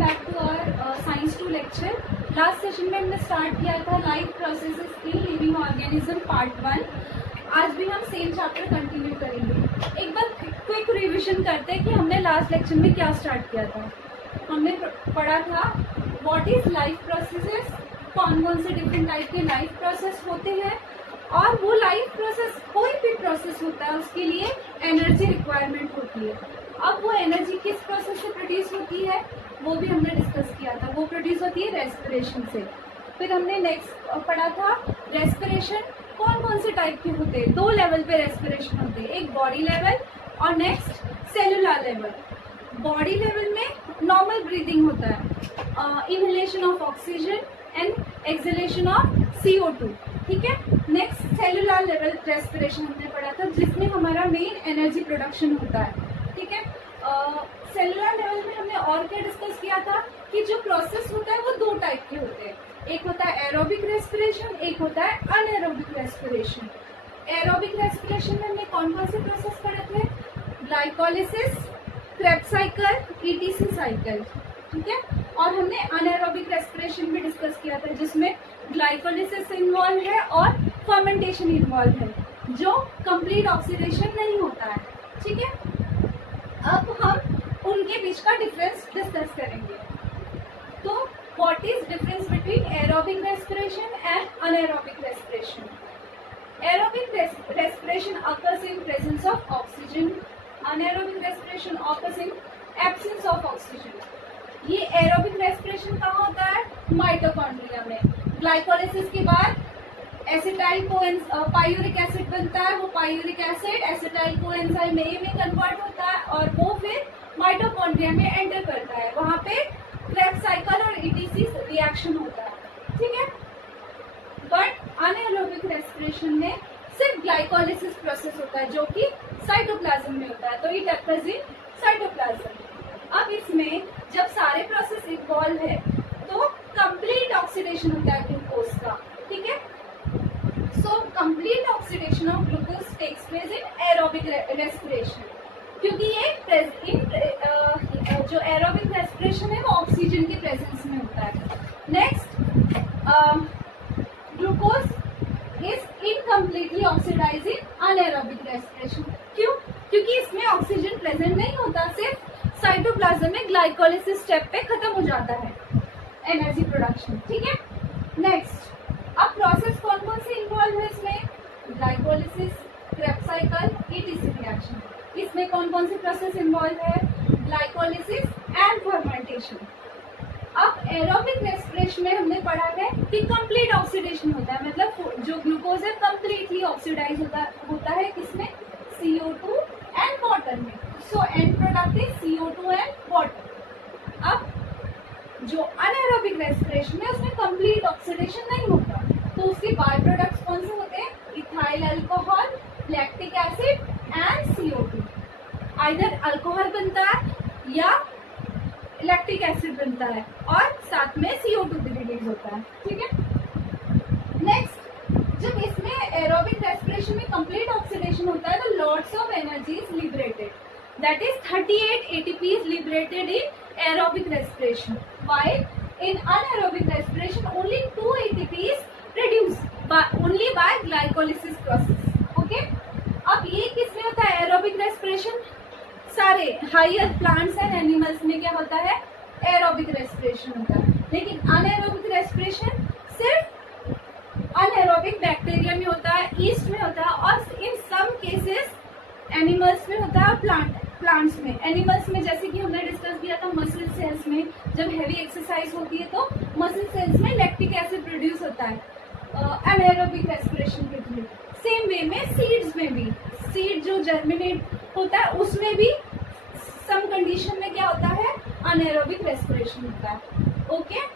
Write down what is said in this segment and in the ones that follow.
Back to our science 2 lecture. Last session में हमने start किया था life processes in living organism part 1। आज भी हम सेम चैप्टर कंटिन्यू करेंगे। एक बार क्विक रिविजन करते हैं कि हमने लास्ट लेक्चर में क्या स्टार्ट किया था। हमने पढ़ा था व्हाट इज लाइफ प्रोसेसेस, कौन कौन से डिफरेंट टाइप के लाइफ प्रोसेस होते हैं, और वो लाइफ प्रोसेस कोई भी प्रोसेस होता है उसके लिए एनर्जी रिक्वायरमेंट होती है। अब वो एनर्जी किस प्रोसेस से प्रोड्यूस होती है वो भी हमने डिस्कस किया था। वो प्रोड्यूस होती है रेस्पिरेशन से। फिर हमने नेक्स्ट पढ़ा था रेस्पिरेशन कौन कौन से टाइप के होते हैं। 2 लेवल पे रेस्पिरेशन होते हैं, एक बॉडी लेवल और next cellular level. Body level में नॉर्मल ब्रीदिंग होता है, inhalation of oxygen and exhalation of CO2, ठीक है। नेक्स्ट सेलुलर लेवल रेस्पिरेशन हमने पढ़ा था जिसमें हमारा मेन एनर्जी प्रोडक्शन होता है, ठीक है। सेलुलर लेवल में हमने और क्या डिस्कस किया था कि जो प्रोसेस होता है वो 2 टाइप के होते हैं, एक होता है एरोबिक रेस्पिरेशन, एक होता है अनएरोबिक रेस्पिरेशन। एरोबिक रेस्पिरेशन में हमने कौन कौन से प्रोसेस पढ़े थे, glycolysis, Krebs cycle, ETC cycle, ठीक है। और हमने अनएरोबिक रेस्पिरेशन भी डिस्कस किया था जिसमें ग्लाइकोलिसिस इन्वॉल्व है और फर्मेंटेशन इन्वॉल्व है जो कंप्लीट ऑक्सीडेशन नहीं होता है, ठीक है। अब हम उनके बीच का डिफरेंस डिस्कस करेंगे। तो what is difference between aerobic respiration and anaerobic respiration. Aerobic respiration occurs in presence of oxygen, anaerobic respiration occurs in absence of oxygen। ये एरोबिक रेस्पिरेशन कहाँ होता है, माइटोकॉन्ड्रिया में। ग्लाइकोलिसिस के बाद एसिटाइल पायूरिक एसिड बनता है, वो पायूरिक एसिड एसिटाइल कोएंजाइम A में कन्वर्ट होता है और वो फिर माइटोकॉन्ड्रिया में एंटर करता है। वहां पे क्रेब्स साइकिल और ETC रिएक्शन होता है, ठीक है। बट अनएरोबिक रेस्पिरेशन में सिर्फ ग्लाइकोलिसिस प्रोसेस होता है जो कि साइटोप्लाज्म में होता है, तो इट अकर्स इन साइटोप्लाज्म। अब इसमें जब सारे प्रोसेस इन्वॉल्व है तो कंप्लीट ऑक्सीडेशन होता है ग्लूकोज का, ठीक है। So complete oxidation of glucose takes place in aerobic respiration, क्योंकि ये जो aerobic respiration है वो ऑक्सीजन के प्रेजेंस में होता है। Next glucose is incompletely oxidise in anaerobic respiration. क्यों? क्योंकि इसमें ऑक्सीजन प्रेजेंट नहीं होता, सिर्फ साइटोप्लाज्म में ग्लाइकोलिसिस स्टेप पे खत्म हो जाता है एनर्जी प्रोडक्शन, ठीक है। नेक्स्ट अब प्रोसेस कौन कौन से इन्वॉल्व है इसमें, glycolysis, Krebs cycle, ETC reaction. इसमें कौन कौन से प्रोसेस इन्वॉल्व है, ग्लाइकोलिसिस एंड फर्मेंटेशन। अब एरोबिक रेस्पिरेशन में हमने पढ़ा है कि कंप्लीट ऑक्सीडेशन होता है, मतलब जो ग्लूकोज है कंप्लीटली ऑक्सीडाइज होता है किसमें, CO2 एंड वाटर में। So and product is CO2 and water. अब जो अनएरोबिक रेस्पिरेशन है उसमें कंप्लीट ऑक्सीडेशन नहीं होता, तो उसके बाय प्रोडक्ट्स कौन से होते हैं, ethyl alcohol, lactic acid and CO2। Either alcohol बनता है या लैक्टिक एसिड बनता है और साथ में CO2 भी रिलीज होता है, ठीक है। नेक्स्ट जब इसमें एरोबिक रेस्पिरेशन में कंप्लीट ऑक्सीडेशन होता है तो lots of energy is liberated, that is 38 ATP is liberated in aerobic respiration, while in anaerobic respiration only 2 ATP is produced only by glycolysis process, okay। अब ये किसमें होता है aerobic respiration, सारे हायर प्लांट्स एंड एनिमल्स में क्या होता है, aerobic respiration होता है। लेकिन anaerobic respiration सिर्फ अनएरोबिक बैक्टीरिया में होता है, ईस्ट में होता है और इन सम केसेस एनिमल्स में होता है, प्लांट्स में। एनिमल्स में जैसे कि हमने डिस्कस किया था मसल सेल्स में, जब हैवी एक्सरसाइज होती है तो मसल सेल्स में लैक्टिक एसिड प्रोड्यूस होता है अनएरोबिक रेस्पिरेशन के थ्रू। सेम वे में सीड्स में भी, सीड जो जर्मिनेट होता है उसमें भी सम कंडीशन में क्या होता है, अनएरोबिक रेस्पिरेशन होता है, ओके।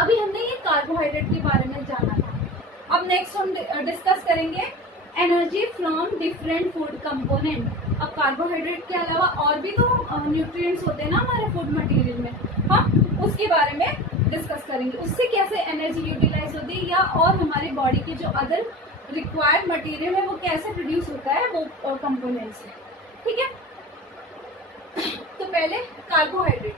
अभी हमने ये कार्बोहाइड्रेट के बारे में जाना था। अब नेक्स्ट हम डिस्कस करेंगे energy from different food component. अब कार्बोहाइड्रेट के अलावा और भी तो न्यूट्रिएंट्स होते हैं ना हमारे फूड मटेरियल में, हम उसके बारे में डिस्कस करेंगे, उससे कैसे एनर्जी यूटिलाइज होती है या और हमारी बॉडी के जो अदर रिक्वायर्ड मटेरियल है वो कैसे प्रोड्यूस होता है वो कंपोनेंट्स है, ठीक है। तो पहले कार्बोहाइड्रेट।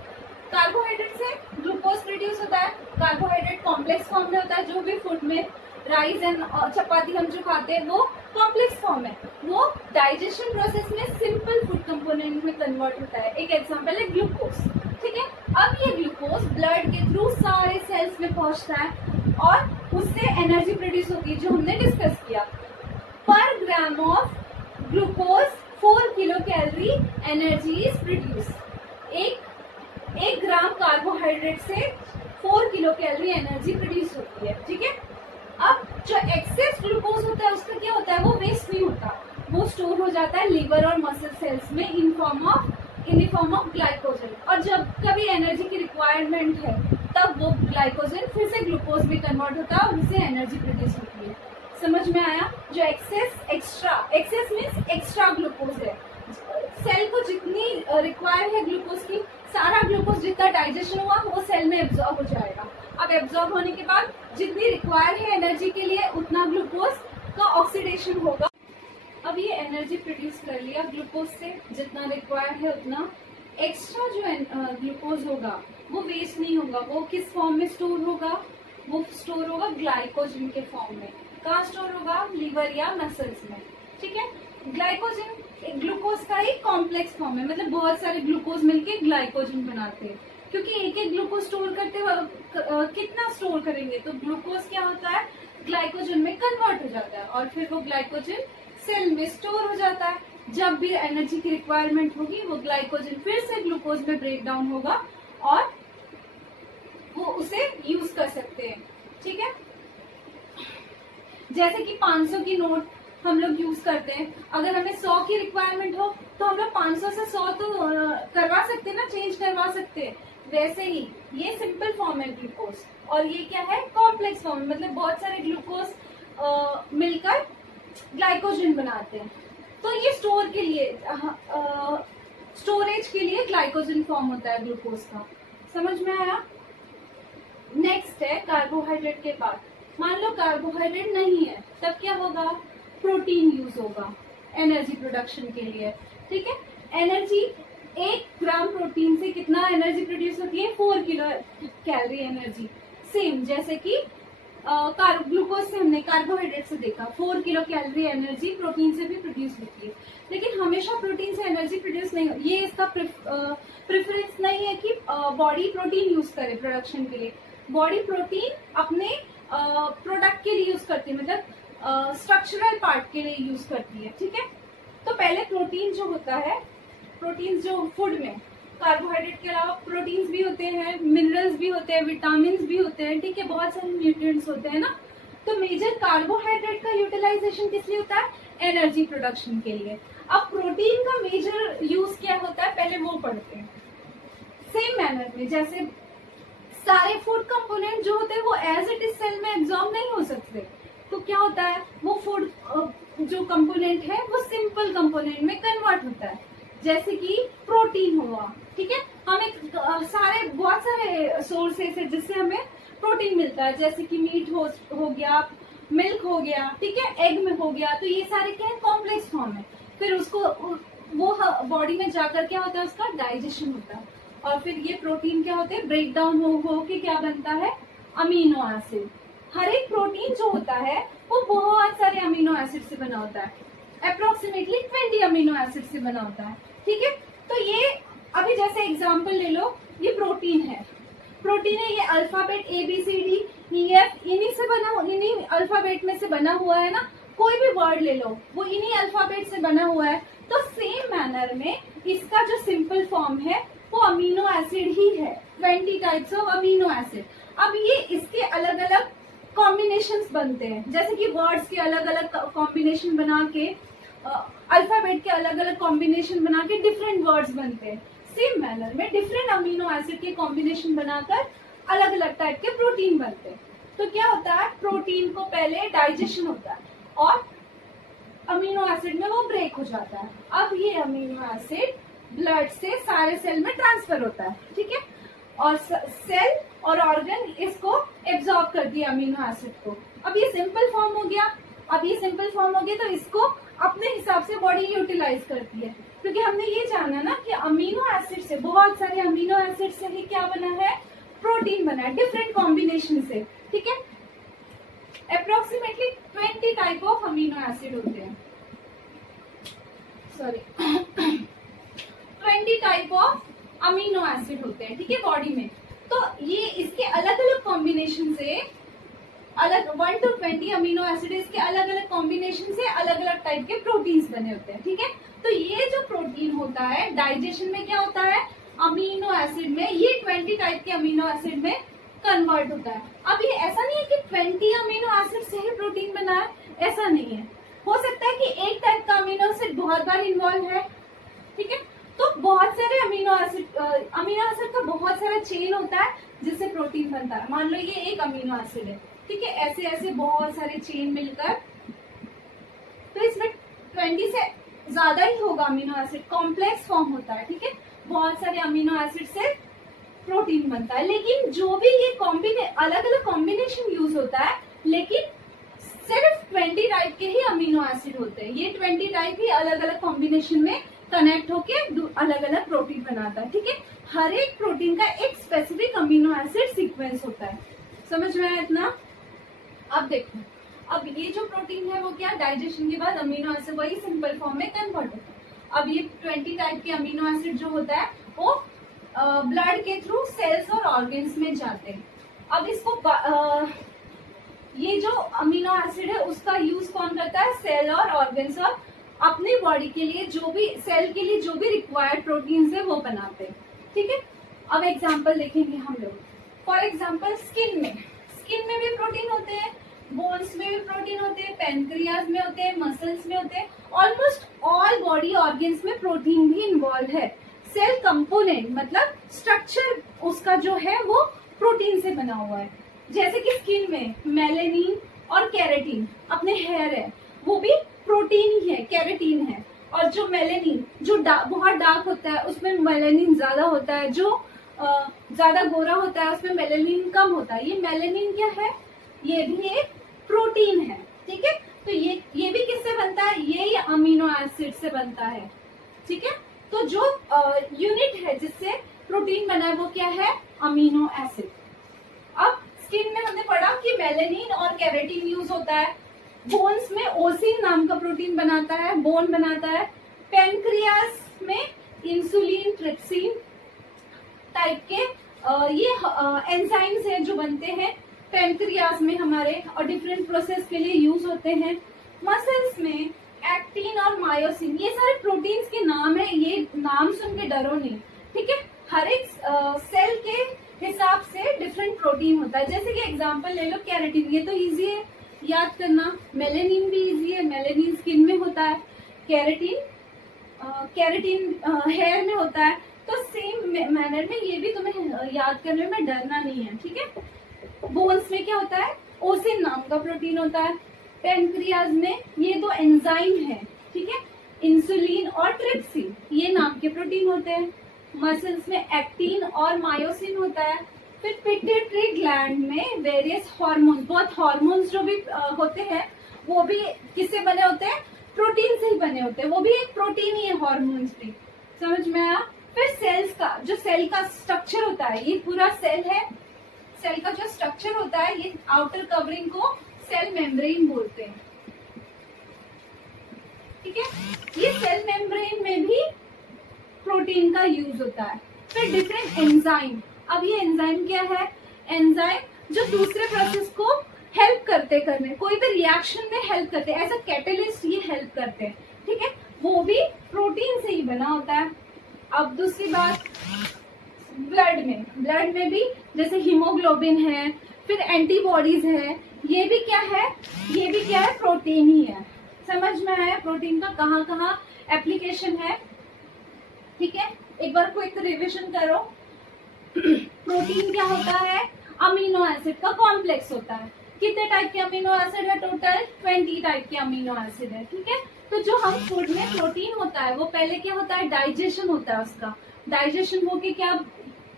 कार्बोहाइड्रेट से ग्लूकोज प्रोड्यूस होता है। कार्बोहाइड्रेट कॉम्प्लेक्स फॉर्म में होता है, जो भी फूड में राइस एंड चपाती हम जो खाते हैं वो कॉम्प्लेक्स फॉर्म है, वो डाइजेशन प्रोसेस में सिंपल फूड कंपोनेंट में कन्वर्ट होता है। एक एग्जांपल है ग्लूकोज, ठीक है। अब ये ग्लूकोज ब्लड के थ्रू सारे सेल्स में पहुंचता है और उससे एनर्जी प्रोड्यूस होती है, जो हमने डिस्कस किया। पर gram of glucose 4 kilo calorie energy is produce. एक ग्राम कार्बोहाइड्रेट से 4 किलो कैलोरी एनर्जी प्रोड्यूस होती है, ठीक है। अब जो एक्सेस ग्लूकोज होता है उसका क्या होता है, वो वेस्ट नहीं होता, वो स्टोर हो जाता है लिवर और मसल सेल्स में इन द फॉर्म ऑफ ग्लाइकोजन। और जब कभी एनर्जी की रिक्वायरमेंट है तब वो ग्लाइकोजन फिर से ग्लूकोज में कन्वर्ट होता है और उससे एनर्जी प्रोड्यूस होती है। समझ में आया? जो एक्सेस मीन्स एक्स्ट्रा ग्लूकोज है, सेल को जितनी रिक्वायर है ग्लूकोज की, सारा ग्लूकोज जितना डाइजेशन हुआ वो सेल में एब्जॉर्ब हो जाएगा। अब एब्जॉर्ब होने के बाद जितनी रिक्वायर है एनर्जी के लिए उतना ग्लूकोज का ऑक्सीडेशन होगा। अब ये एनर्जी प्रोड्यूस कर लिया ग्लूकोज से, जितना रिक्वायर है उतना। एक्स्ट्रा जो ग्लूकोज होगा वो वेस्ट नहीं होगा, वो किस फॉर्म में स्टोर होगा, वो स्टोर होगा ग्लाइकोजन के फॉर्म में। कहाँ स्टोर होगा? लीवर या मसल्स में, ठीक है। ग्लाइकोजन एक ग्लूकोज का ही कॉम्प्लेक्स फॉर्म है, मतलब बहुत सारे ग्लूकोज मिलके ग्लाइकोजन बनाते हैं। क्योंकि एक एक ग्लूकोज स्टोर करते कितना स्टोर करेंगे, तो ग्लूकोज क्या होता है, ग्लाइकोजन में कन्वर्ट हो जाता है और फिर वो ग्लाइकोजन सेल में स्टोर हो जाता है। जब भी एनर्जी की रिक्वायरमेंट होगी वो ग्लाइकोजन फिर से ग्लूकोज में ब्रेक डाउन होगा और वो उसे यूज कर सकते हैं, ठीक है। जैसे कि 500 की नोट हम लोग यूज करते हैं, अगर हमें 100 की रिक्वायरमेंट हो तो हम लोग 500 से 100 तो करवा सकते हैं ना, चेंज करवा सकते हैं। वैसे ही ये सिंपल फॉर्म है ग्लूकोज और ये क्या है, कॉम्प्लेक्स फॉर्म, मतलब बहुत सारे ग्लूकोज मिलकर ग्लाइकोजन बनाते हैं। तो ये स्टोर के लिए स्टोरेज के लिए ग्लाइकोजन फॉर्म होता है ग्लूकोज का। समझ में आया? नेक्स्ट है कार्बोहाइड्रेट के बाद। मान लो कार्बोहाइड्रेट नहीं है, तब क्या होगा, प्रोटीन यूज होगा एनर्जी प्रोडक्शन के लिए, ठीक है। एनर्जी 1 ग्राम प्रोटीन से कितना एनर्जी प्रोड्यूस होती है, 4 किलो कैलोरी एनर्जी। सेम जैसे कि ग्लूकोज से हमने कार्बोहाइड्रेट से देखा, 4 किलो कैलोरी एनर्जी प्रोटीन से भी प्रोड्यूस होती है। लेकिन हमेशा प्रोटीन से एनर्जी प्रोड्यूस नहीं, ये इसका प्रेफरेंस नहीं है कि बॉडी प्रोटीन यूज करे प्रोडक्शन के लिए। बॉडी प्रोटीन अपने प्रोडक्ट के लिए यूज करती है, मतलब स्ट्रक्चरल पार्ट के लिए यूज करती है, ठीक है। तो पहले प्रोटीन जो होता है, प्रोटीन जो फूड में कार्बोहाइड्रेट के अलावा प्रोटीन्स भी होते हैं, मिनरल्स भी होते हैं, विटामिन भी होते हैं, ठीक है, बहुत सारे न्यूट्रिएंट्स होते हैं ना। तो मेजर कार्बोहाइड्रेट का यूटिलाइजेशन किस लिए होता है, एनर्जी प्रोडक्शन के लिए। अब प्रोटीन का मेजर यूज क्या होता है, पहले वो पढ़ते हैं। सेम मैनर में जैसे सारे फूड कंपोनेंट जो होते हैं वो एज इट इज सेल में एब्जॉर्ब नहीं हो सकते, तो क्या होता है, वो फूड जो कंपोनेंट है वो सिंपल कंपोनेंट में कन्वर्ट होता है। जैसे कि प्रोटीन हुआ, ठीक है, हमें बहुत सारे सोर्सेस है जिससे हमें प्रोटीन मिलता है, जैसे कि मीट हो गया, मिल्क हो गया, ठीक है, एग में हो गया। तो ये सारे क्या है, कॉम्प्लेक्स फॉर्म है। फिर उसको वो बॉडी में जाकर क्या होता है, उसका डाइजेशन होता है और फिर ये प्रोटीन क्या होते हैं, ब्रेक डाउन हो के क्या बनता है, अमीनो एसिड। हर एक प्रोटीन जो होता है वो बहुत सारे अमीनो एसिड से बना होता है, अप्रोक्सीमेटली 20 अमीनो एसिड से बना होता है, ठीक है। तो ये अभी जैसे एग्जांपल ले लो, ये प्रोटीन है, ये अल्फाबेट ABCD EF इन्हीं अल्फाबेट में से बना हुआ है ना। कोई भी वर्ड ले लो वो इन्हीं अल्फाबेट से बना हुआ है। तो सेम मैनर में इसका जो सिंपल फॉर्म है वो अमीनो एसिड ही है, 20 टाइप्स ऑफ अमीनो एसिड। अब ये इसके अलग अलग कॉम्बिनेशंस बनते हैं, जैसे कि वर्ड्स के अलग अलग कॉम्बिनेशन बना के, अल्फाबेट के अलग अलग कॉम्बिनेशन बना के डिफरेंट वर्ड्स बनते हैं। सेम मैनर में डिफरेंट अमीनो एसिड के कॉम्बिनेशन बनाकर अलग अलग टाइप के प्रोटीन बनते हैं। तो क्या होता है, प्रोटीन को पहले डाइजेशन होता है और अमीनो एसिड में वो ब्रेक हो जाता है। अब ये अमीनो एसिड ब्लड से सारे सेल में ट्रांसफर होता है, ठीक है, और सेल और ऑर्गन इसको एब्जॉर्ब कर दिया अमीनो एसिड को। अब ये सिंपल फॉर्म हो गया, तो इसको अपने हिसाब से बॉडी यूटिलाइज करती है। क्योंकि हमने ये जाना ना कि अमीनो एसिड से, बहुत सारे अमीनो एसिड से ही क्या बना है, प्रोटीन बना है, डिफरेंट कॉम्बिनेशन से, ठीक है। Approximately 20 type of amino acid होते हैं, sorry 20 type of amino acid होते हैं, ठीक है, बॉडी में। तो ये इसके अलग अलग कॉम्बिनेशन से, अलग 1 to 20 अमीनो एसिड, इसके अलग अलग कॉम्बिनेशन से अलग अलग टाइप के प्रोटीन्स बने होते हैं, ठीक है। तो ये जो प्रोटीन होता है डाइजेशन में क्या होता है, अमीनो एसिड में, ये 20 टाइप के अमीनो एसिड में कन्वर्ट होता है। अब ये ऐसा नहीं है कि 20 अमीनो एसिड से ही प्रोटीन बना है, ऐसा नहीं है। हो सकता है कि एक टाइप का अमीनो एसिड बहुत बार इन्वॉल्व है, ठीक है। तो बहुत सारे अमीनो एसिड का बहुत सारा चेन होता है जिससे प्रोटीन बनता है। मान लो ये एक अमीनो एसिड है, ठीक है, ऐसे ऐसे बहुत सारे चेन मिलकर, तो इसमें 20 से ज्यादा ही होगा अमीनो एसिड, कॉम्प्लेक्स फॉर्म होता है, ठीक है। बहुत सारे अमीनो एसिड से प्रोटीन बनता है, लेकिन जो भी ये अलग अलग कॉम्बिनेशन यूज होता है, लेकिन सिर्फ 20 टाइप के ही अमीनो एसिड होते हैं। ये 20 टाइप ही अलग अलग कॉम्बिनेशन में कनेक्ट होके अलग अलग प्रोटीन बनाता है, ठीक है। हर एक प्रोटीन का एक स्पेसिफिक अमीनो एसिड सीक्वेंस होता है, समझ में आया इतना। अब देखो, अब ये जो प्रोटीन है वो क्या, डाइजेशन के बाद अमीनो एसिड वही सिंपल फॉर्म में कन्वर्ट होता है। अब ये 20 टाइप के अमीनो एसिड जो होता है वो ब्लड के थ्रू सेल्स और ऑर्गन्स में जाते हैं। अब इसको ये जो अमीनो एसिड है उसका यूज कौन करता है, सेल और ऑर्गन्स, और अपनी बॉडी के लिए जो भी, सेल के लिए जो भी रिक्वायर्ड प्रोटीन्स है वो बनाते हैं, ठीक है। अब एग्जांपल देखेंगे हम लोग। फॉर एग्जांपल स्किन में भी प्रोटीन होते हैं, बोन्स में भी प्रोटीन होते हैं, पैनक्रियाज में होते हैं, मसल्स में होते हैं, ऑलमोस्ट ऑल बॉडी ऑर्गन्स में प्रोटीन भी इन्वॉल्व है। सेल कंपोनेंट मतलब स्ट्रक्चर उसका जो है वो प्रोटीन से बना हुआ है। जैसे कि स्किन में मेलेनिन और केराटिन, अपने हेयर है वो भी प्रोटीन ही है, केराटिन है। और जो मेलेनिन जो बहुत डार्क होता है उसमें मेलेनिन ज्यादा होता है, जो ज्यादा गोरा होता है उसमें मेलेनिन कम होता है। ये मेलेनिन क्या है, ये भी एक प्रोटीन है, ठीक है। तो ये भी किससे बनता है, ये अमीनो एसिड से बनता है, ठीक है। तो जो यूनिट है जिससे प्रोटीन बना है वो क्या है, अमीनो एसिड। अब स्किन में हमने पढ़ा कि मेलेनिन और केराटिन यूज होता है। बोन्स में ओसिन नाम का प्रोटीन बनाता है, बोन बनाता है। पैनक्रियास में इंसुलिन, ट्रिप्सिन टाइप के ये एंजाइम्स हैं जो बनते हैं पैनक्रियास में हमारे, और डिफरेंट प्रोसेस के लिए यूज होते हैं। मसल्स में एक्टिन और मायोसिन, ये सारे प्रोटीन्स के नाम है, ये नाम सुन के डरो नहीं, ठीक है। हर एक सेल के हिसाब से डिफरेंट प्रोटीन होता है। जैसे कि एग्जांपल ले लो केराटिन, ये तो इजी है याद करना। मेलेनिन भी इजी है, मेलेनिन स्किन में होता है। केराटिन हेयर में होता है। तो सेम मैनर में ये भी तुम्हें याद करने में डरना नहीं है, ठीक है। बोन्स में क्या होता है, ओसिन नाम का प्रोटीन होता है। पैनक्रियाज में ये दो एंजाइम है, ठीक है, इंसुलिन और ट्रिप्सिन, ये नाम के प्रोटीन होते हैं। मसल्स में एक्टिन और मायोसिन होता है। फिर पिट्यूटरी ग्लैंड में वेरियस हार्मोन्स, बहुत हार्मोन्स जो भी होते हैं वो भी किससे बने होते हैं, प्रोटीन से ही बने होते हैं, वो भी एक प्रोटीन ही है, हार्मोन्स भी, समझ में आया। फिर सेल्स का, जो सेल का स्ट्रक्चर होता है, ये पूरा सेल है, सेल का जो स्ट्रक्चर होता है, ये आउटर कवरिंग को सेल मेम्ब्रेन बोलते हैं, ठीक है। ये सेल मेम्ब्रेन में भी प्रोटीन का यूज होता है। फिर डिफरेंट एंजाइम, अब ये एंजाइम क्या है, एंजाइम जो दूसरे प्रोसेस को हेल्प करते करने, कोई भी रिएक्शन में हेल्प करते हैं, एज अ कैटलिस्ट ये हेल्प करते हैं, ठीक है, वो भी प्रोटीन से ही बना होता है। अब दूसरी बात, ब्लड में भी जैसे हीमोग्लोबिन है, फिर एंटीबॉडीज है, ये भी क्या है, प्रोटीन ही है। समझ में आया प्रोटीन का कहाँ कहाँ एप्लीकेशन है, ठीक है। एक बार क्विक रिविजन करो। प्रोटीन क्या होता है, अमीनो एसिड का कॉम्प्लेक्स होता है। कितने टाइप के अमीनो एसिड है, टोटल 20 टाइप के अमीनो एसिड है, ठीक है। तो जो हम फूड में प्रोटीन होता है वो पहले क्या होता है, डाइजेशन होता है, उसका डाइजेशन होके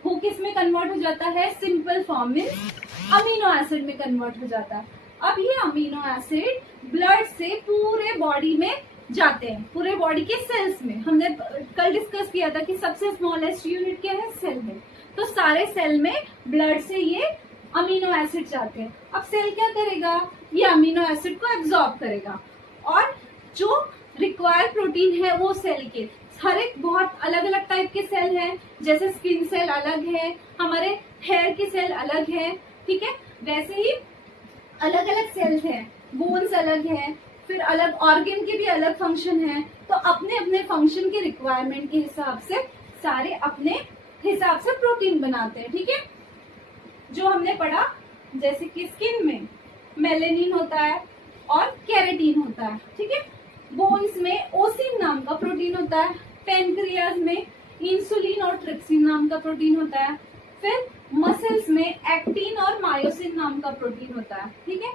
वो किस में कन्वर्ट हो जाता है, सिंपल फॉर्म में अमीनो एसिड में कन्वर्ट हो जाता है। अब ये अमीनो एसिड ब्लड से पूरे बॉडी में जाते हैं पूरे बॉडी के सेल्स में। हमने कल डिस्कस किया था कि सबसे स्मॉलेस्ट यूनिट क्या है, सेल है। तो सारे सेल में ब्लड से ये अमीनो एसिड जाते हैं। अब सेल क्या करेगा, ये अमीनो एसिड को एब्जॉर्ब करेगा और जो रिक्वायर्ड प्रोटीन है वो सेल के, हर एक बहुत अलग अलग टाइप के सेल हैं, जैसे स्किन सेल अलग है, हमारे हेयर के सेल अलग है, ठीक है, वैसे ही अलग अलग सेल्स हैं, बोन्स अलग है, फिर अलग ऑर्गन के भी अलग फंक्शन है। तो अपने अपने फंक्शन के रिक्वायरमेंट के हिसाब से सारे अपने हिसाब से प्रोटीन बनाते हैं, ठीक है। जो हमने पढ़ा जैसे कि स्किन में मेलेनिन होता है और केराटिन होता है, ठीक है। बोन्स में ओसिन नाम का प्रोटीन होता है, पेनक्रियाज में इंसुलिन और ट्रिप्सिन नाम का प्रोटीन होता है, फिर मसल्स में एक्टिन और मायोसिन नाम का प्रोटीन होता है, ठीक है।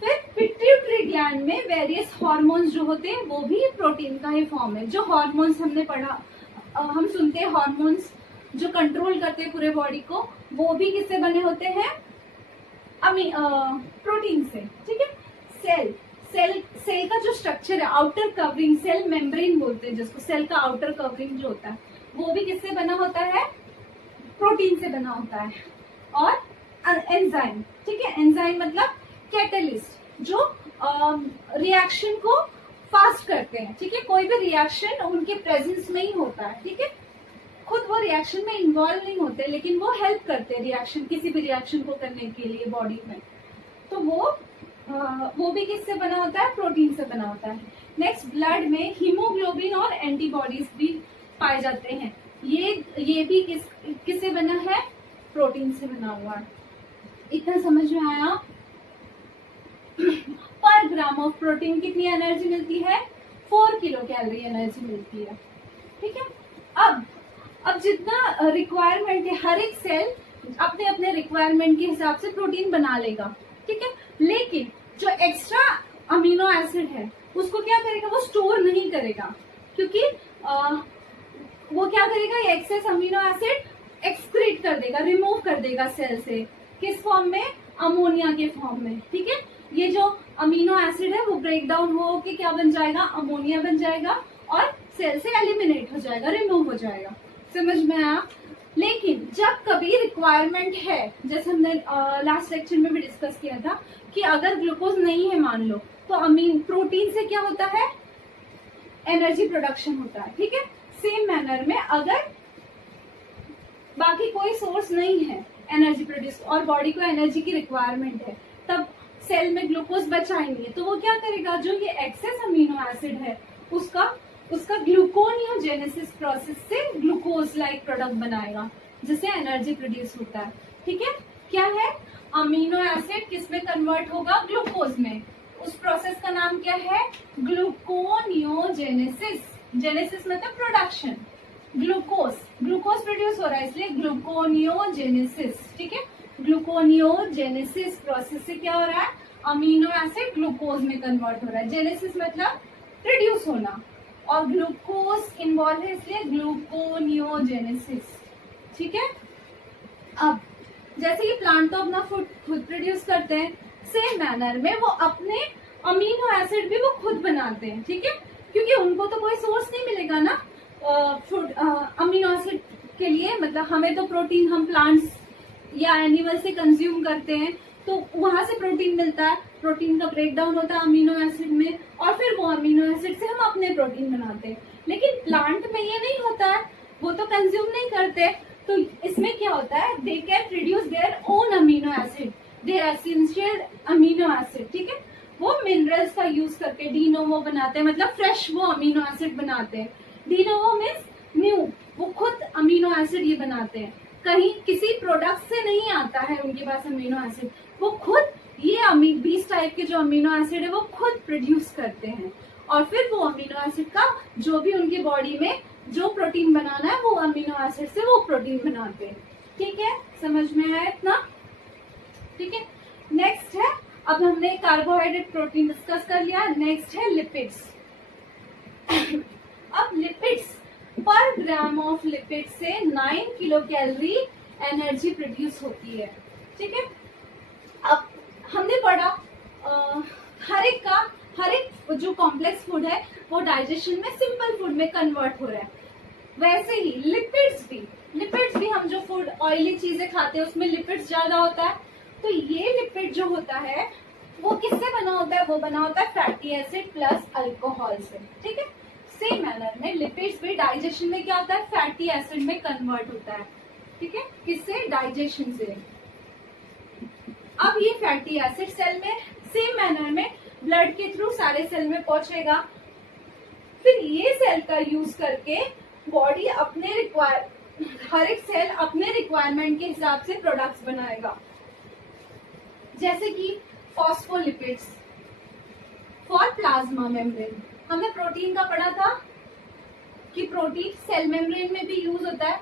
फिर पिट्यूटरी ग्लैंड में वेरियस हार्मोन्स जो होते हैं वो भी प्रोटीन का ही फॉर्म है। जो हार्मोन्स हमने पढ़ा, हम सुनते हैं हार्मोन्स जो कंट्रोल करते हैं पूरे बॉडी को, वो भी किससे बने होते हैं, प्रोटीन से, ठीक है। सेल का जो स्ट्रक्चर है, आउटर कवरिंग, सेल मेम्ब्रेन बोलते हैं जिसको, सेल का आउटर कवरिंग जो होता है वो भी किससे बना होता है, प्रोटीन से बना होता है। और एंजाइम, ठीक है, एंजाइम मतलब कैटलिस्ट जो रिएक्शन को फास्ट करते हैं, ठीक है। कोई भी रिएक्शन उनके प्रेजेंस में ही होता है, ठीक है। खुद वो रिएक्शन में इन्वॉल्व नहीं होते लेकिन वो हेल्प करते हैं रिएक्शन, किसी भी रिएक्शन को करने के लिए बॉडी में। तो वो भी किससे बना होता है, प्रोटीन से बना होता है। नेक्स्ट, ब्लड में हीमोग्लोबिन और एंटीबॉडीज भी पाए जाते हैं। ये भी किससे बना है, प्रोटीन से बना हुआ है। इतना समझ में आया। पर ग्राम ऑफ प्रोटीन कितनी एनर्जी मिलती है, 4 किलो कैलोरी एनर्जी मिलती है, ठीक है। अब जितना रिक्वायरमेंट है, हर एक सेल अपने अपने रिक्वायरमेंट के हिसाब से प्रोटीन बना लेगा, ठीक है। लेकिन जो एक्स्ट्रा अमीनो एसिड है उसको क्या करेगा, वो स्टोर नहीं करेगा, क्योंकि वो क्या करेगा, ये एक्सेस अमीनो एसिड एक्सक्रीट कर देगा, रिमूव कर देगा सेल से। किस फॉर्म में, अमोनिया के फॉर्म में, ठीक है। ये जो अमीनो एसिड है वो ब्रेक डाउन हो के क्या बन जाएगा, अमोनिया बन जाएगा और सेल से एलिमिनेट हो जाएगा, रिमूव हो जाएगा। समझ में आया। लेकिन जब कभी रिक्वायरमेंट है, जैसे हमने लास्ट लेक्चर में भी डिस्कस किया था कि अगर ग्लूकोज नहीं है मान लो, तो प्रोटीन से क्या होता है, एनर्जी प्रोडक्शन होता है, ठीक है। सेम मैनर में अगर बाकी कोई सोर्स नहीं है एनर्जी प्रोड्यूस और बॉडी को एनर्जी की रिक्वायरमेंट है, तब सेल में ग्लूकोज बचा ही नहीं है, तो वो क्या करेगा, जो ये एक्सेस अमीनो एसिड है उसका ग्लूकोनियोजेनेसिस प्रोसेस से ग्लूकोज लाइक प्रोडक्ट बनाएगा जिससे एनर्जी प्रोड्यूस होता है, ठीक है। क्या है, अमीनो एसिड किस में कन्वर्ट होगा, ग्लूकोज में। उस प्रोसेस का नाम क्या है, ग्लूकोनियोजेनेसिस। जेनेसिस मतलब प्रोडक्शन, ग्लूकोज प्रोड्यूस हो रहा है इसलिए ग्लूकोनियोजेनेसिस, ठीक है। ग्लूकोनियोजेनेसिस प्रोसेस से क्या हो रहा है, अमीनो एसिड ग्लूकोज में कन्वर्ट हो रहा है। जेनेसिस मतलब प्रोड्यूस होना और ग्लूकोज इन्वॉल्व है इसलिए ग्लूकोनियोजेनेसिस, ठीक है। अब जैसे कि प्लांट तो अपना फूड खुद प्रोड्यूस करते हैं, सेम मैनर में वो अपने अमीनो एसिड भी वो खुद बनाते हैं, ठीक है, क्योंकि उनको तो कोई सोर्स नहीं मिलेगा ना फूड अमीनो एसिड के लिए। मतलब हमें तो प्रोटीन हम प्लांट्स या एनिमल से कंज्यूम करते हैं तो वहां से प्रोटीन मिलता है, प्रोटीन का ब्रेक डाउन होता है अमीनो एसिड में और फिर वो अमीनो एसिड से हम अपने प्रोटीन बनाते हैं। लेकिन प्लांट में ये नहीं होता है, वो तो कंज्यूम नहीं करते। तो इसमें क्या होता है, they can produce their own amino acid, they're essential amino acid, ठीक है। वो मिनरल्स का यूज करके डीनोवो बनाते हैं, मतलब फ्रेश वो अमीनो एसिड बनाते हैं। डीनोवो मीन्स न्यू, वो खुद अमीनो एसिड ये बनाते हैं, कहीं किसी प्रोडक्ट से नहीं आता है उनके पास अमीनो एसिड, वो खुद ये 20 टाइप के जो अमीनो एसिड है वो खुद प्रोड्यूस करते हैं और फिर वो अमीनो एसिड का जो भी उनकी बॉडी में जो प्रोटीन बनाना है वो अमीनो एसिड से वो प्रोटीन बनाते हैं, ठीक है। समझ में आया इतना, ठीक है। नेक्स्ट है, अब हमने कार्बोहाइड्रेट प्रोटीन डिस्कस कर लिया, नेक्स्ट है लिपिड्स। अब लिपिड्स, पर ग्राम ऑफ लिपिड से 9 किलो कैलोरी एनर्जी प्रोड्यूस होती है, ठीक है। अब हमने पढ़ा हर एक का हर एक जो कॉम्प्लेक्स फूड है वो डाइजेशन में सिंपल फूड में कन्वर्ट हो रहा है। वैसे ही लिपिड्स भी हम जो फूड ऑयली चीजें खाते हैं उसमें लिपिड्स ज्यादा होता है। तो ये लिपिड जो होता है वो किससे बना होता है, वो बना होता है फैटी एसिड प्लस अल्कोहल से। ठीक है, सेम मैनर में लिपिड्स भी डाइजेशन में क्या होता है, फैटी एसिड में कन्वर्ट होता है। ठीक है, किससे, डाइजेशन से। अब ये फैटी एसिड सेल में सेम मैनर में ब्लड के थ्रू सारे सेल में पहुंचेगा। फिर ये सेल का यूज करके बॉडी अपने हर एक सेल अपने रिक्वायरमेंट के हिसाब से प्रोडक्ट्स बनाएगा, जैसे कि फॉस्फोलिपिड्स फॉर प्लाज्मा मेम्ब्रेन। हमने प्रोटीन का पढ़ा था कि प्रोटीन सेल मेम्ब्रेन में भी यूज होता है,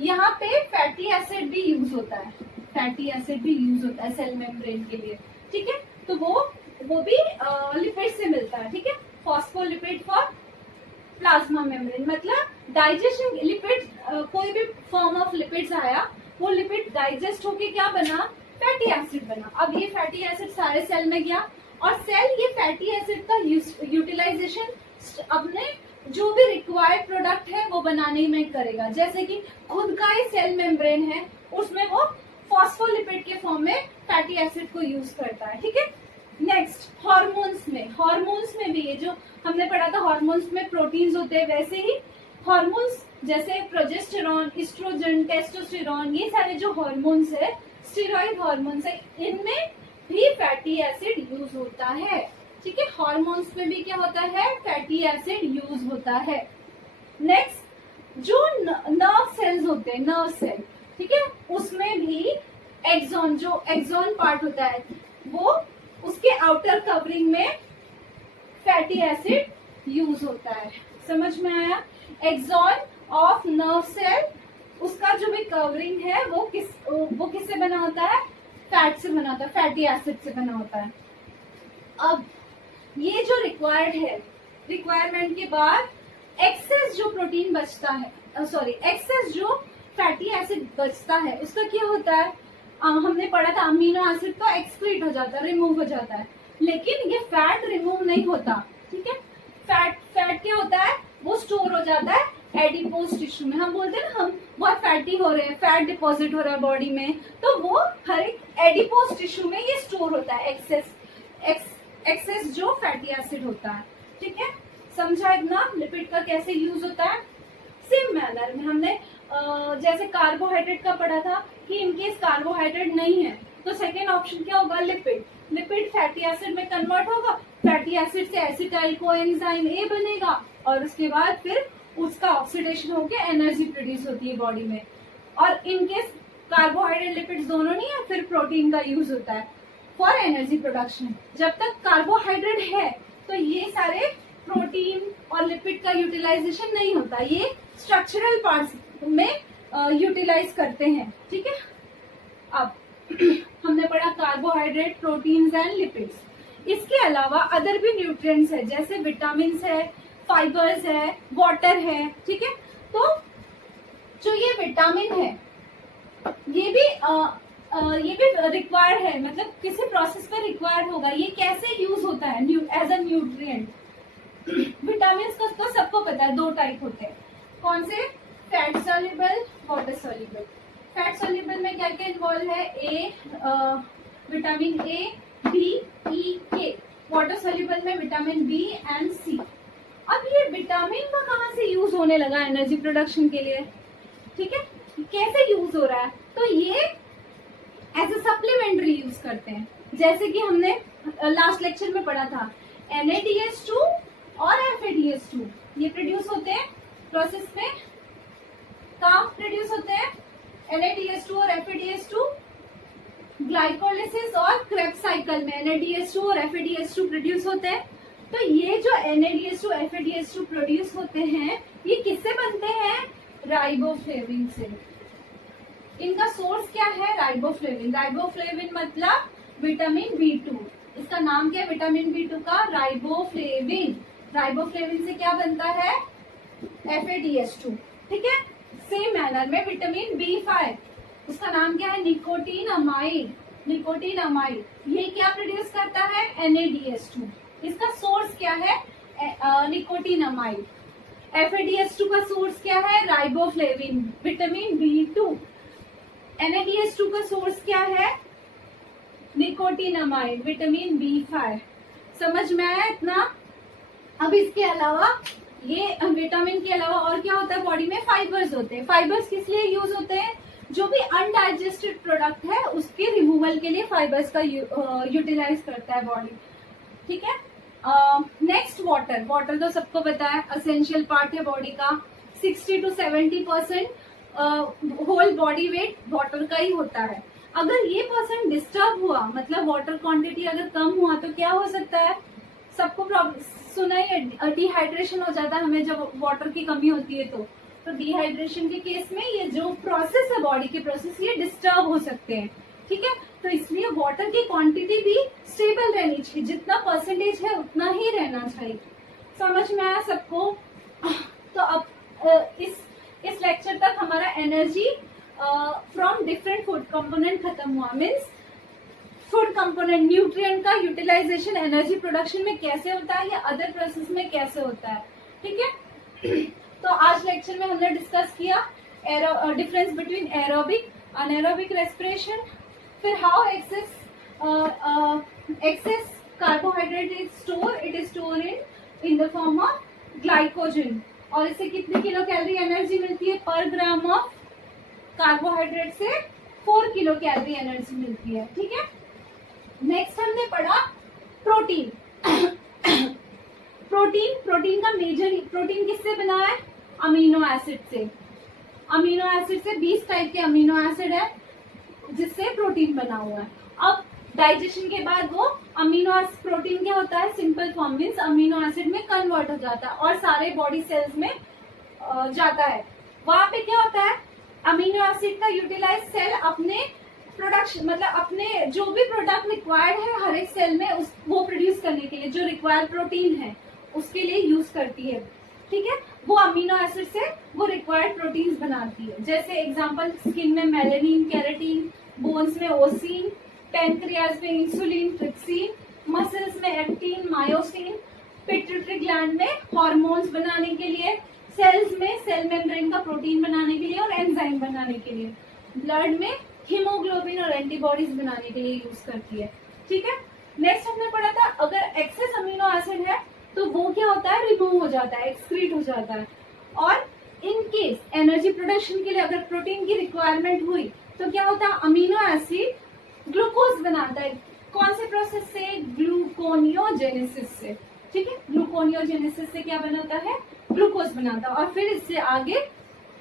यहाँ पे फैटी एसिड भी यूज होता है, फैटी एसिड भी यूज होता है सेल मेम्ब्रेन के लिए। ठीक है, तो वो भी लिपिड से मिलता है। ठीक है, फॉस्फोलिपिड फॉर प्लाज्मा मेम्ब्रेन मतलब डाइजेशन लिपिड, कोई भी फॉर्म ऑफ लिपिड्स आया वो लिपिड डाइजेस्ट होके क्या बना, फैटी एसिड बना। अब ये फैटी एसिड सारे सेल में गया और सेल ये फैटी एसिड का यूटिलाइजेशन अपने जो भी रिक्वायर्ड प्रोडक्ट है वो बनाने में करेगा। जैसे कि खुद का ही सेल मेम्ब्रेन है उसमें वो फॉस्फोलिपिड के फॉर्म में फैटी एसिड को यूज करता है। ठीक है, नेक्स्ट हार्मोन्स में भी ये जो हमने पढ़ा था हार्मोन्स में प्रोटीन्स होते हैं, वैसे ही हार्मोन्स जैसे प्रोजेस्टेरॉन, एस्ट्रोजन, टेस्टोस्टेरॉन, ये सारे जो हार्मोन्स है, स्टेरॉइड हार्मोन्स है, इनमें भी फैटी एसिड यूज होता है। ठीक है, हार्मोन्स में भी क्या होता है, फैटी एसिड यूज होता है। नेक्स्ट जो नर्व सेल्स होते हैं, नर्व सेल, ठीक है, उसमें भी एक्सॉन, जो एक्सॉन पार्ट होता है वो उसके आउटर कवरिंग में फैटी एसिड यूज होता है। समझ में आया, एक्सॉन ऑफ नर्व सेल, उसका जो भी कवरिंग है वो किससे बना होता है, फैट से बना होता है, फैटी एसिड से बना होता है। अब ये जो रिक्वायर्ड है, रिक्वायरमेंट के बाद एक्सेस जो प्रोटीन बचता है, एक्सेस जो फैटी एसिड बचता है उसका क्या होता है, हमने पढ़ा था अमीनो एसिड तो एक्सक्रीट हो जाता है, रिमूव हो जाता है, लेकिन ये फैट रिमूव नहीं होता। ठीक है, फैट क्या होता है, वो स्टोर हो जाता है एडिपोज टिश्यू में। हम बोलते हैं ना हम बहुत फैटी हो रहे हैं, फैट डिपॉजिट हो रहा है बॉडी में, तो वो हर एक एडिपोज टिश्यू में ये स्टोर होता है एक्सेस जो फैटी एसिड होता है। ठीक है, समझा इतना लिपिड का कैसे यूज होता है। सेम मैनर में हमने जैसे कार्बोहाइड्रेट का पढ़ा था कि इनकेस कार्बोहाइड्रेट नहीं है तो सेकेंड ऑप्शन क्या होगा, लिपिड फैटी एसिड में कन्वर्ट होगा, फैटी एसिड से एसिटाइल कोएंजाइम ए बनेगा और उसके बाद फिर उसका ऑक्सीडेशन होकर एनर्जी प्रोड्यूस होती है बॉडी में। और इनकेस कार्बोहाइड्रेट लिपिड्स दोनों नहीं है, फिर प्रोटीन का यूज होता है फॉर एनर्जी प्रोडक्शन। जब तक कार्बोहाइड्रेट है तो ये सारे प्रोटीन और लिपिड का यूटिलाइजेशन नहीं होता, ये स्ट्रक्चरल पार्ट्स में यूटिलाइज करते हैं। ठीक है, अब हमने पढ़ा कार्बोहाइड्रेट, प्रोटीन्स एंड लिपिड्स। इसके अलावा अदर भी न्यूट्रिएंट्स है, जैसे विटामिन है, फाइबर्स है, वाटर है। ठीक है, तो जो ये विटामिन है ये भी रिक्वायर्ड है, मतलब किसी प्रोसेस में रिक्वायर्ड होगा। ये कैसे यूज होता है एज अ न्यूट्रिएंट। विटामिन का तो सबको पता है, दो टाइप होते हैं, कौन से, fat soluble, water soluble. Fat soluble में क्या क्या इन्वॉल्व है, विटामिन ए, बी, ई, के। वाटर सॉल्युबल में विटामिन बी एंड सी। अब ये विटामिन का कहाँ से यूज होने लगा एनर्जी प्रोडक्शन के लिए। ठीक है, कैसे यूज हो रहा है, तो ये एज ए सप्लीमेंट्री यूज करते हैं। जैसे कि हमने लास्ट लेक्चर में पढ़ा था, NADH2 और FADH2 ये प्रोड्यूस होते हैं प्रोसेस में, कहाँ प्रोड्यूस होते हैं, NADH2 और FADH2 ग्लाइकोलिसिस और क्रेब्स साइकिल में NADH2 और FADH2 प्रोड्यूस होते हैं। तो ये जो NADH2 FADH2 प्रोड्यूस होते हैं ये किससे बनते हैं, राइबोफ्लेविन से। इनका सोर्स क्या है, राइबोफ्लेविन। राइबोफ्लेविन मतलब विटामिन B2, इसका नाम क्या है विटामिन B2 का, राइबोफ्लेविन। राइबोफ्लेविन से क्या बनता है, FADH2। ठीक है, सेम मैनर में विटामिन B5, उसका नाम क्या है, निकोटीन अमाइड। निकोटीन अमाइड ये क्या प्रोड्यूस करता है, NADH2। इसका सोर्स क्या है? निकोटिनामाइड। FADH2 का सोर्स क्या है? Riboflavin, vitamin B2। NADH2 का सोर्स क्या है? Nicotinamide, vitamin B5। समझ में आया इतना? अब इसके अलावा ये विटामिन के अलावा और क्या होता है बॉडी में? फाइबर्स होते हैं। फाइबर्स किस लिए यूज होते हैं? जो भी अनडाइजेस्टेड प्रोडक्ट है उसके रिमूवल के लिए फाइबर्स का यूटिलाइज करता है बॉडी। ठीक है। Next water. वाटर तो सबको पता है असेंशियल पार्ट है बॉडी का। 60 to 70% whole body weight water का ही होता है। अगर ये परसेंट डिस्टर्ब हुआ, मतलब वाटर क्वांटिटी अगर कम हुआ, तो क्या हो सकता है? सबको प्रॉब्लम सुना है, डिहाइड्रेशन हो जाता है हमें जब वाटर की कमी होती है। तो डिहाइड्रेशन के केस में ये जो प्रोसेस है बॉडी के प्रोसेस, ये डिस्टर्ब हो सकते हैं। ठीक है। तो इसलिए वाटर की क्वांटिटी भी स्टेबल रहनी चाहिए, जितना परसेंटेज है उतना ही रहना चाहिए। समझ में आया सबको? तो अब इस लेक्चर तक हमारा energy from different food component खत्म हुआ। मीन्स फूड कंपोनेंट, न्यूट्रिएंट का यूटिलाइजेशन एनर्जी प्रोडक्शन में कैसे होता है या अदर प्रोसेस में कैसे होता है। ठीक है। तो आज लेक्चर में हमने डिस्कस किया difference between aerobic anaerobic respiration, फिर how excess carbohydrate is store, it is store in the form of glycogen, और इससे कितनी किलो कैलोरी एनर्जी मिलती है पर ग्राम ऑफ कार्बोहाइड्रेट से? 4 किलो कैलोरी एनर्जी मिलती है। ठीक है। नेक्स्ट हमने पढ़ा प्रोटीन। प्रोटीन का मेजर, प्रोटीन किससे बना है? अमीनो एसिड से। अमीनो एसिड से 20 टाइप के अमीनो एसिड है जिससे प्रोटीन बना हुआ है। अब डाइजेशन के बाद वो अमीनो एसिड, प्रोटीन क्या होता है? Simple form means amino acid में कन्वर्ट हो जाता है और सारे बॉडी सेल्स में जाता है। वहां पे क्या होता है? अमीनो एसिड का यूटिलाइज सेल अपने प्रोडक्शन, मतलब अपने जो भी प्रोडक्ट रिक्वायर्ड है हर एक सेल में वो प्रोड्यूस करने के लिए, जो रिक्वायर्ड प्रोटीन है उसके लिए यूज करती है। ठीक है। वो अमीनो एसिड से वो रिक्वायर्ड प्रोटीन्स बनाती है। जैसे एग्जांपल, स्किन में मेलानिन, केराटिन, बोन्स में ओसिन, पैंक्रियाज में इंसुलिन, ट्रिप्सिन, मसल्स में एक्टिन, मायोसिन, पिट्यूटरी ग्लैंड में हार्मोन्स बनाने के लिए, सेल्स में सेल मेम्ब्रेन का प्रोटीन बनाने के लिए और एंजाइम बनाने के लिए, ब्लड में हीमोग्लोबिन और एंटीबॉडीज बनाने के लिए यूज करती है। ठीक है। नेक्स्ट हमने पढ़ा था अगर एक्सेस अमीनो एसिड है तो वो क्या होता है? रिमूव हो जाता है, एक्सक्रीट हो जाता है। और इन केस एनर्जी प्रोडक्शन के लिए अगर प्रोटीन की रिक्वायरमेंट हुई तो क्या होता है? अमीनो एसिड ग्लूकोज बनाता है। कौन से प्रोसेस से? ग्लूकोनियोजेनेसिस से। ठीक है। ग्लूकोनियोजेनेसिस से क्या बनाता है? ग्लूकोज बनाता है। और फिर इससे आगे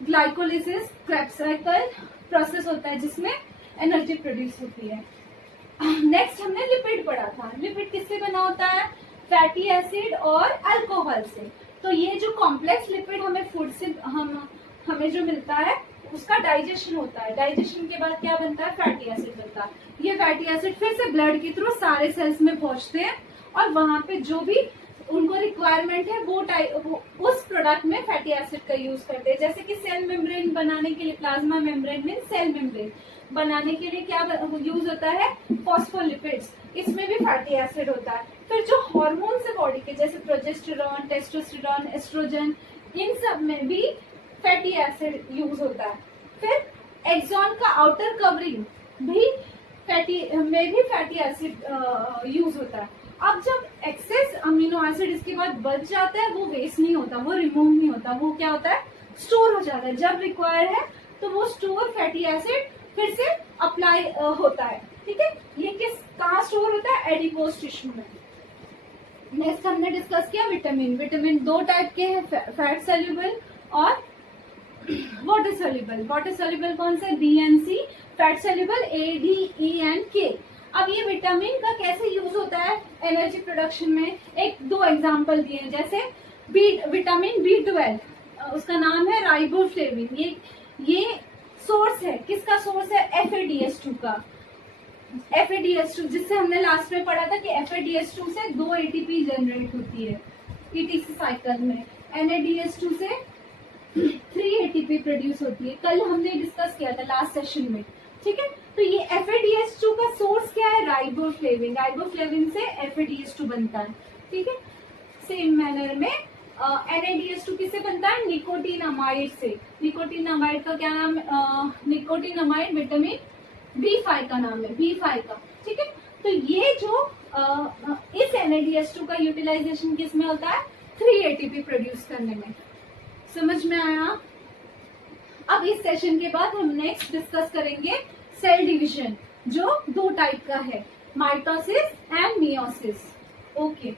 ग्लाइकोलिसिस, क्रेब्स साइकिल प्रोसेस होता है जिसमें एनर्जी प्रोड्यूस होती है। नेक्स्ट हमने लिपिड पढ़ा था। लिपिड किससे बना होता है? फैटी एसिड और अल्कोहल से। तो ये जो कॉम्प्लेक्स लिपिड हमें फूड से हमें जो मिलता है उसका डाइजेशन होता है। डाइजेशन के बाद क्या बनता है? फैटी एसिड बनता है। ये फैटी एसिड फिर से ब्लड के थ्रू सारे सेल्स में पहुंचते हैं और वहां पे जो भी उनको रिक्वायरमेंट है वो उस प्रोडक्ट में फैटी एसिड का यूज करते हैं। जैसे कि सेल मेम्ब्रेन बनाने के लिए, प्लाज्मा मेम्ब्रेन में सेल मेम्ब्रेन बनाने के लिए क्या यूज होता है? फॉस्फोलिपिड्स। इसमें भी फैटी एसिड होता है। फिर जो हार्मोन्स है बॉडी के, जैसे प्रोजेस्टेरॉन, टेस्टोस्टेरॉन, एस्ट्रोजन, इन सब में भी फैटी एसिड यूज होता है। फिर एक्सॉन का आउटर कवरिंग भी फैटी एसिड यूज होता है। अब जब एक्सेस अमीनो एसिड इसके बाद बच जाता है, वो वेस्ट नहीं होता, वो रिमूव नहीं होता, वो क्या होता है? स्टोर हो जाता है। जब रिक्वायर है तो वो स्टोर फैटी एसिड फिर से अप्लाई होता है। ठीक है। ये कहाँ स्टोर होता है? एडिपोज टिश्यू में। नेक्स्ट हमने डिस्कस किया विटामिन। विटामिन 2 टाइप के हैं, फैट सोल्यूबल और वाटर सोल्यूबल। वाटर सोल्यूबल कौन से? B and C. Fat soluble A, D, E and K। अब ये विटामिन का कैसे यूज होता है एनर्जी प्रोडक्शन में? एक दो एग्जांपल दिए हैं। जैसे विटामिन B12, उसका नाम है राइबोफ्लेविन। ये सोर्स है, किसका सोर्स है? FADH2 का। FADH2 जिससे हमने लास्ट में पढ़ा था कि FADH2 से 2 ATP जनरेट होती है ETC साइकिल में। NADH2 से 3 ATP प्रोड्यूस होती है। कल हमने डिस्कस किया था लास्ट सेशन में। ठीक है। तो ये FADH2 का सोर्स क्या है? राइबोफ्लेविन। राइबोफ्लेविन से FADH2 बनता है। ठीक है। सेम मैनर में NADH2 किससे बनता है? निकोटिनामाइड से। निकोटिनामाइड का क्या नाम? निकोटिनामाइड विटामिन B5 का नाम है, B5 का। ठीक है, तो ये जो इस NADH2 का यूटिलाइजेशन किस में होता है? 3 ATP प्रोड्यूस करने में। समझ में आया? अब इस सेशन के बाद हम नेक्स्ट डिस्कस करेंगे सेल डिवीजन, जो 2 टाइप का है, माइटोसिस एंड मियोसिस। ओके।